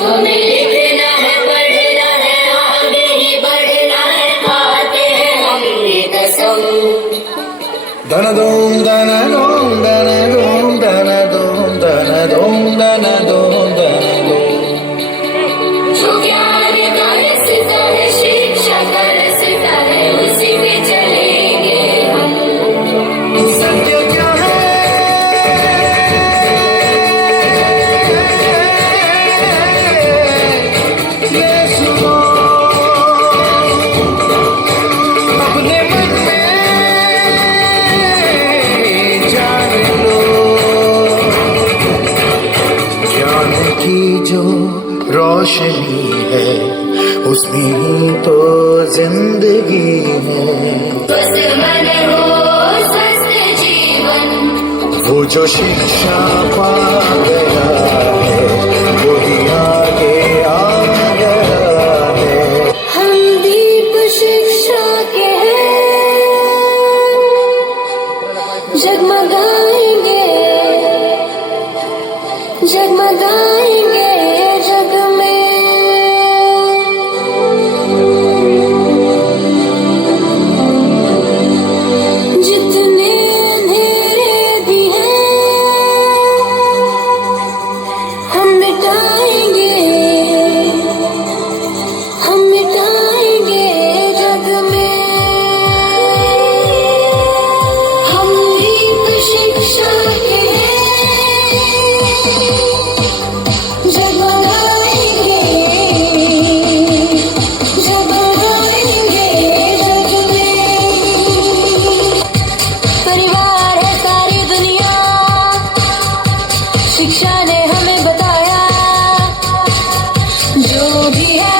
हमें लिखना है, पढ़ना है, आगे ही बढ़ना है, खाते हैं हम ये कसम। जो ज्ञान का रास्ता है, शिक्षा का रास्ता है, उसी पे चलेंगे हम। सत्य क्या है ये सुनो, अपने मन में जान लो। ज्ञान की जो रोशनी है उसमें ही तो जिंदगी है। स्वस्थ मन हो स्वस्थ जीवन, वो जो शिक्षा पा गया है वही आगे आ गया है। हम दीप शिक्षा के हैं, जगमगाएंगे जगमगाएंगे जग में। जितने अंधेरे भी हैं हम मिटाएंगे जग में। हम दीप शिक्षा के हैं, जगमगाएंगे जग में। परिवार है सारी दुनिया, शिक्षा ने हमें बताया, जो भी है